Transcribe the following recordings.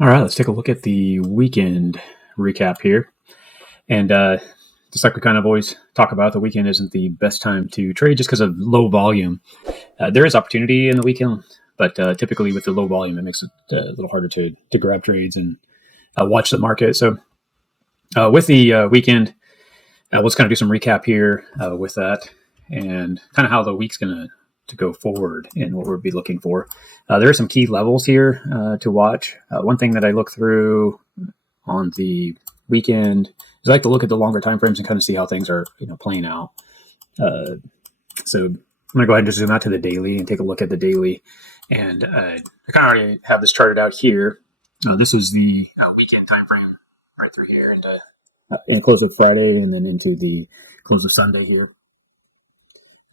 All right, let's take a look at the weekend recap here. And just like we kind of always talk about, the weekend isn't the best time to trade just because of low volume. There is opportunity in the weekend, but typically with the low volume, it makes it a little harder to grab trades and watch the market. So with the weekend, let's kind of do some recap here with that and kind of how the week's going to go forward and what we'll be looking for. There are some key levels here to watch. One thing that I look through on the weekend is I like to look at the longer time frames and kind of see how things are playing out. So I'm going to go ahead and just zoom out to the daily and take a look at the daily. And I kind of already have this charted out here. This is the weekend time frame right through here, and close of Friday and then into the close of Sunday here.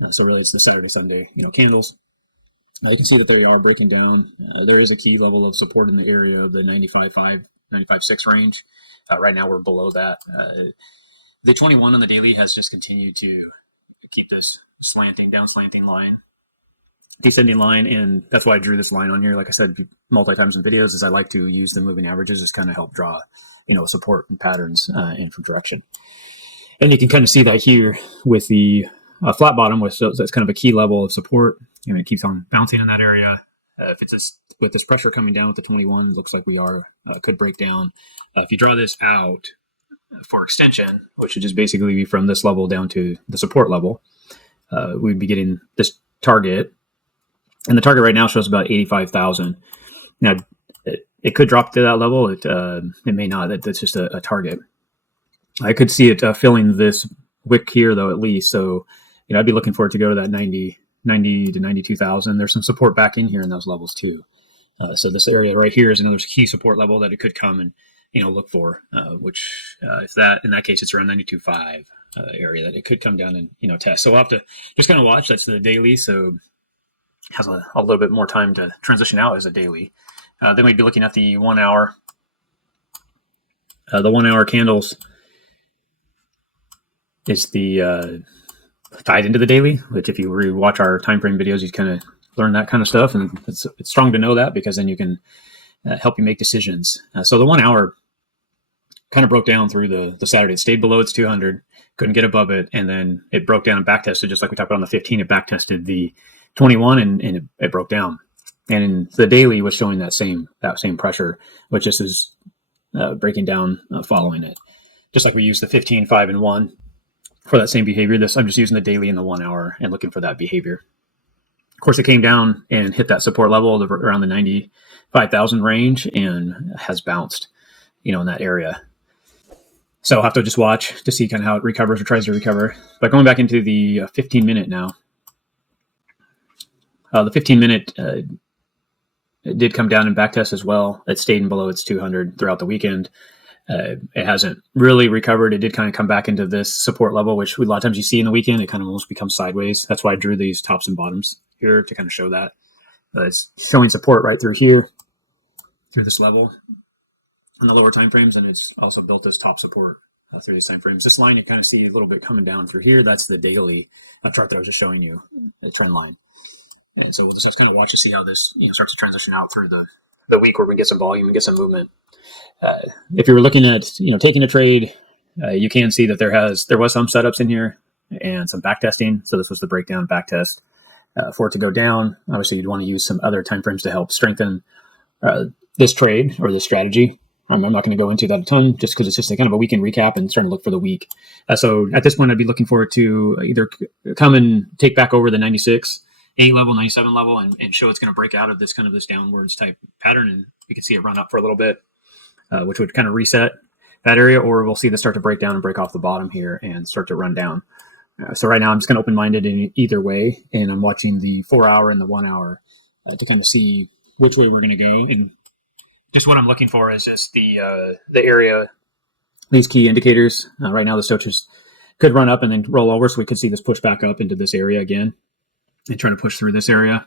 So really it's the Saturday, Sunday, candles. You can see that they are breaking down. There is a key level of support in the area of the 95.5, 95.6 range. Right now we're below that. The 21 on the daily has just continued to keep this slanting line, descending line, and that's why I drew this line on here. Like I said multiple times in videos, is I like to use the moving averages as kind of help draw support and patterns in from direction. And you can kind of see that here with the flat bottom, so that's kind of a key level of support, and it keeps on bouncing in that area. If it's just with this pressure coming down with the 21, looks like we are could break down. If you draw this out for extension, which would just basically be from this level down to the support level, we'd be getting this target, and the target right now shows about 85,000. Now it could drop to that level. It may not. That's just a target. I could see it filling this wick here though, at least. So I'd be looking for it to go to that 90 to 92,000. There's some support back in here in those levels too. So this area right here is another key support level that it could come and look for. Which if that in that case it's around 92.5 area that it could come down and test. So we'll have to just kind of watch. That's the daily. So it has a little bit more time to transition out as a daily. Then we'd be looking at the 1 hour. The 1 hour candles is the tied into the daily, which if you watch our time frame videos, you kind of learn that kind of stuff. And it's strong to know that, because then you can help you make decisions. So the 1 hour kind of broke down through the Saturday. It stayed below its 200, couldn't get above it. And then it broke down and back tested, just like we talked about on the 15, it back tested the 21 and it broke down. And the daily was showing that same pressure, which just is breaking down following it. Just like we used the 15, 5, and 1 for that same behavior. I'm just using the daily and the 1 hour and looking for that behavior. Of course, it came down and hit that support level of around the 95,000 range and has bounced, in that area. So I'll have to just watch to see kind of how it recovers or tries to recover. But going back into the 15-minute now, the 15-minute it did come down and backtest as well. It stayed in below its 200 throughout the weekend. It hasn't really recovered. It did kind of come back into this support level, which a lot of times you see in the weekend, it kind of almost becomes sideways. That's why I drew these tops and bottoms here to kind of show that. It's showing support right through here, through this level in the lower time frames, and it's also built this top support through these time frames. This line you kind of see a little bit coming down through here. That's the daily chart that I was just showing you, the trend line. And so we'll just kind of watch to see how this starts to transition out through the week, where we get some volume and get some movement. If you were looking at taking a trade, you can see that there was some setups in here and some back testing. So this was the breakdown back test. For it to go down, obviously you'd want to use some other timeframes to help strengthen this trade or this strategy. I'm not going to go into that a ton, just because it's just a kind of a weekend recap and trying to look for the week. So at this point, I'd be looking for it to either come and take back over the 96 8 level, 97 level, and show it's going to break out of this kind of this downwards type pattern, and we can see it run up for a little bit, which would kind of reset that area, or we'll see this start to break down and break off the bottom here and start to run down. So right now I'm just kind of open-minded in either way, and I'm watching the 4 hour and the 1 hour to kind of see which way we're going to go. And just what I'm looking for is just the area, these key indicators. Right now the stochastics could run up and then roll over, so we could see this push back up into this area again and trying to push through this area.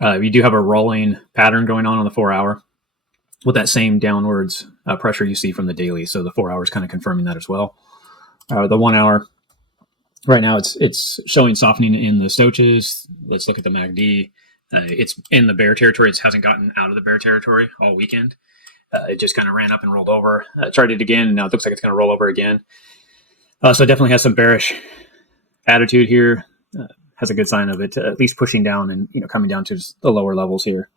You do have a rolling pattern going on the 4 hour with that same downwards pressure you see from the daily. So the 4 hours kind of confirming that as well. The 1 hour, right now it's showing softening in the stochastics. Let's look at the MACD. It's in the bear territory. It hasn't gotten out of the bear territory all weekend. It just kind of ran up and rolled over. Tried it again, and now it looks like it's going to roll over again. So it definitely has some bearish attitude here. Has a good sign of it at least pushing down and coming down to the lower levels here.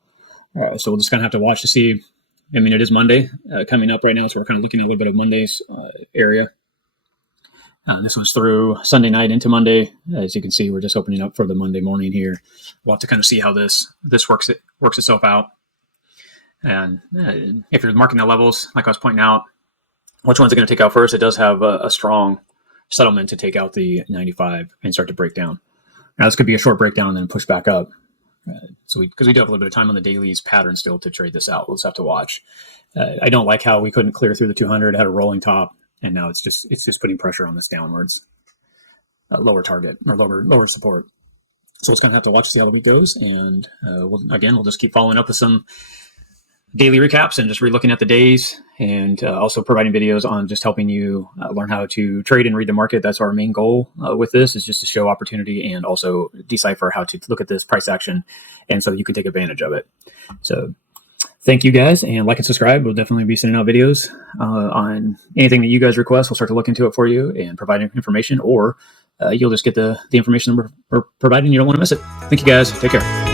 So we'll just kind of have to watch to see. I mean, it is Monday coming up right now, so we're kind of looking at a little bit of Monday's area. This one's through Sunday night into Monday. As you can see, we're just opening up for the Monday morning here. We'll have to kind of see how this works itself out. And if you're marking the levels, like I was pointing out, which one's it going to take out first? It does have a strong settlement to take out the 95 and start to break down. Now, this could be a short breakdown and then push back up. Because we do have a little bit of time on the daily's pattern still to trade this out. We'll just have to watch. I don't like how we couldn't clear through the 200, had a rolling top, and now it's just putting pressure on this downwards lower target or lower support. So it's going to have to watch to see how the week goes, and we'll just keep following up with some daily recaps and just re-looking at the days, and also providing videos on just helping you learn how to trade and read the market. That's our main goal with this, is just to show opportunity and also decipher how to look at this price action, and so that you can take advantage of it. So thank you guys, and like and subscribe. We'll definitely be sending out videos on anything that you guys request. We'll start to look into it for you and provide information, or you'll just get the information that we're providing. You don't want to miss it. Thank you guys. Take care.